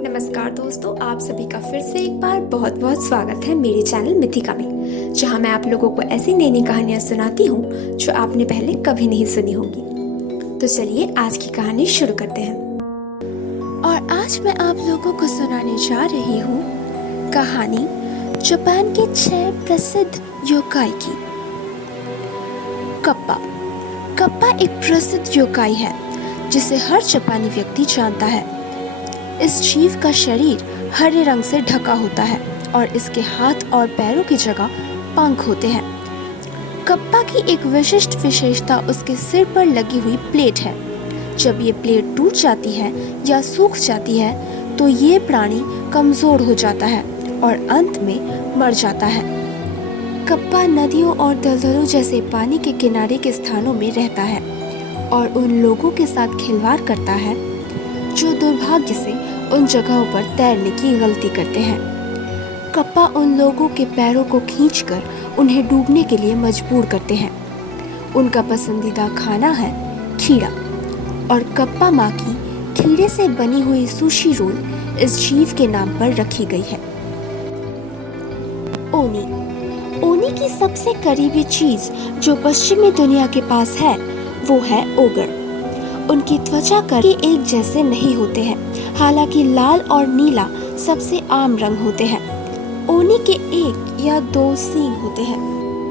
नमस्कार दोस्तों, आप सभी का फिर से एक बार बहुत बहुत स्वागत है मेरे चैनल मिथिका में, जहां मैं आप लोगों को ऐसी नई नई कहानियां सुनाती हूं जो आपने पहले कभी नहीं सुनी होंगी। तो चलिए आज की कहानी शुरू करते हैं। और आज मैं आप लोगों को सुनाने जा रही हूँ कहानी जापान के 6 प्रसिद्ध योकाई की। कप्पा। कप्पा एक प्रसिद्ध योकाई है जिसे हर जापानी व्यक्ति जानता है। इस जीव का शरीर हरे रंग से ढका होता है और इसके हाथ और पैरों की जगह पंख होते हैं। कप्पा की एक विशिष्ट विशेषता उसके सिर पर लगी हुई प्लेट है। जब ये प्लेट टूट जाती है या सूख जाती है तो ये प्राणी कमजोर हो जाता है और अंत में मर जाता है। कप्पा नदियों और दलदलों जैसे पानी के किनारे के स्थानों में रहता है और उन लोगों के साथ खिलवाड़ करता है जो दुर्भाग्य से उन जगहों पर तैरने की गलती करते हैं। कप्पा उन लोगों के पैरों को खींचकर उन्हें डूबने के लिए मजबूर करते हैं। उनका पसंदीदा खाना है खीरा और कप्पा माँ की खीरे से बनी हुई सुशी रोल इस जीव के नाम पर रखी गई है। ओनी। ओनी की सबसे करीबी चीज जो पश्चिमी दुनिया के पास है वो है ओगर। उनकी त्वचा के एक जैसे नहीं होते हैं, हालांकि लाल और नीला सबसे आम रंग होते हैं। ओनी के 1 या 2 सींग होते हैं,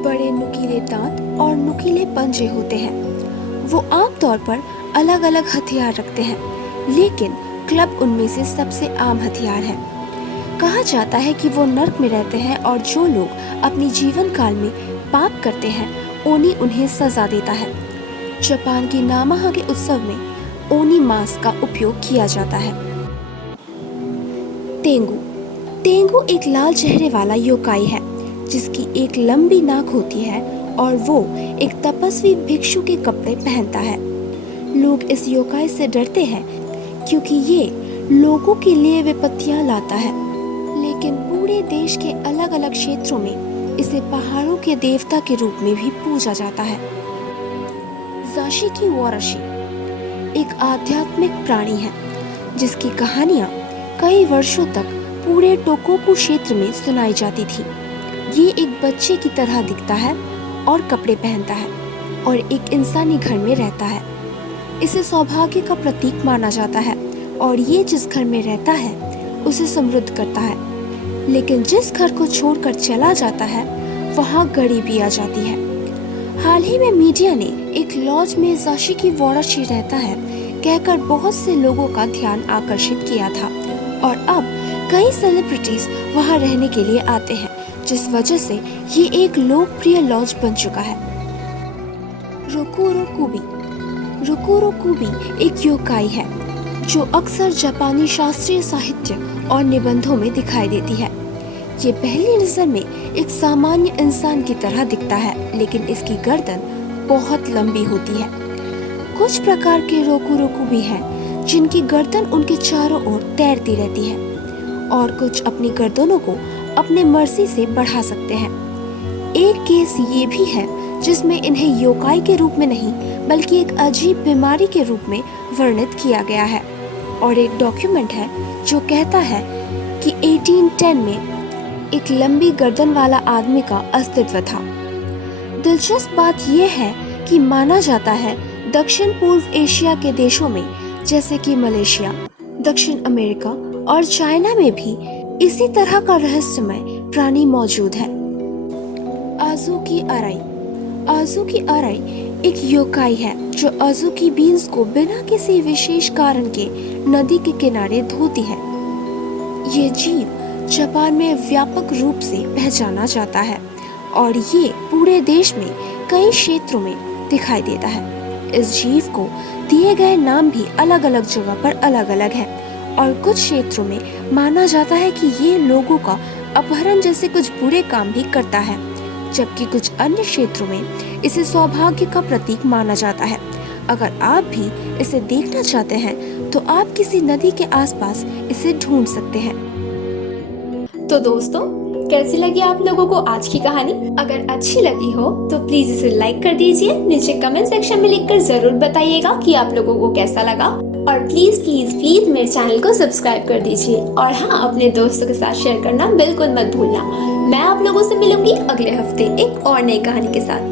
बड़े नुकीले दांत और नुकीले पंजे होते हैं। वो आमतौर पर अलग अलग हथियार रखते हैं, लेकिन क्लब उनमें से सबसे आम हथियार है। कहा जाता है कि वो नर्क में रहते हैं और जो लोग अपनी जीवन काल में पाप करते हैं ओनी उन्हें सजा देता है। जापान की नामाहागे उत्सव में ओनी मांस का उपयोग किया जाता है। तेंगु। तेंगु एक लाल चेहरे वाला योकाई है जिसकी एक लंबी नाक होती है और वो एक तपस्वी भिक्षु के कपड़े पहनता है। लोग इस योकाई से डरते हैं क्योंकि ये लोगों के लिए विपत्तियां लाता है, लेकिन पूरे देश के अलग अलग क्षेत्रों में इसे पहाड़ों के देवता के रूप में भी पूजा जाता है। जाशिकी वाराशी एक आध्यात्मिक प्राणी है जिसकी कहानियां कई वर्षों तक पूरे टोकोकू क्षेत्र में सुनाई जाती थी। ये एक बच्चे की तरह दिखता है और कपड़े पहनता है और एक इंसानी घर में रहता है। इसे सौभाग्य का प्रतीक माना जाता है और ये जिस घर में रहता है उसे समृद्ध करता है, लेकिन जिस घर को छोड़कर चला जाता है वहाँ गरीबी आ जाती है। हाल ही में मीडिया ने एक लॉज में जाशिकी वाराशी रहता है कहकर बहुत से लोगों का ध्यान आकर्षित किया था और अब कई सेलिब्रिटीज वहां रहने के लिए आते हैं, जिस वजह से ये एक लोकप्रिय लॉज बन चुका है। रोकुरो कुबी। रोकुरो कुबी एक योकाई है जो अक्सर जापानी शास्त्रीय साहित्य और निबंधों में दिखाई देती है। ये पहली नजर में एक सामान्य इंसान की तरह दिखता है, लेकिन इसकी गर्दन बहुत लंबी होती है। कुछ प्रकार के रोकुरोकु भी हैं जिनकी गर्दन उनके चारों ओर तैरती रहती है और कुछ अपनी गर्दनों को अपने मर्जी से बढ़ा सकते हैं। एक केस ये भी है जिसमें इन्हें योकाई के रूप में नहीं बल्कि एक अजीब बीमारी के रूप में वर्णित किया गया है और एक डॉक्यूमेंट है जो कहता है कि 1810 में एक लंबी गर्दन वाला आदमी का अस्तित्व था। दिलचस्प बात यह है कि माना जाता है दक्षिण पूर्व एशिया के देशों में जैसे कि मलेशिया, दक्षिण अमेरिका और चाइना में भी इसी तरह का रहस्यमय प्राणी मौजूद है। आजुकी अराई। आजुकी अराई एक योकाई है जो आजुकी बीन्स को बिना किसी विशेष कारण के नदी के किनारे धोती है। ये जीव जापान में व्यापक रूप से पहचाना जाता है और ये पूरे देश में कई क्षेत्रों में दिखाई देता है। इस जीव को दिए गए नाम भी अलग अलग जगह पर अलग अलग है और कुछ क्षेत्रों में माना जाता है कि ये लोगों का अपहरण जैसे कुछ बुरे काम भी करता है, जबकि कुछ अन्य क्षेत्रों में इसे सौभाग्य का प्रतीक माना जाता है। अगर आप भी इसे देखना चाहते हैं तो आप किसी नदी के आसपास इसे ढूंढ सकते हैं। तो दोस्तों, कैसी लगी आप लोगों को आज की कहानी? अगर अच्छी लगी हो तो प्लीज इसे लाइक कर दीजिए। नीचे कमेंट सेक्शन में लिखकर जरूर बताइएगा कि आप लोगों को कैसा लगा और प्लीज़ प्लीज़ प्लीज़ मेरे चैनल को सब्सक्राइब कर दीजिए और हाँ, अपने दोस्तों के साथ शेयर करना बिल्कुल मत भूलना। मैं आप लोगों से मिलूंगी अगले हफ्ते एक और नई कहानी के साथ।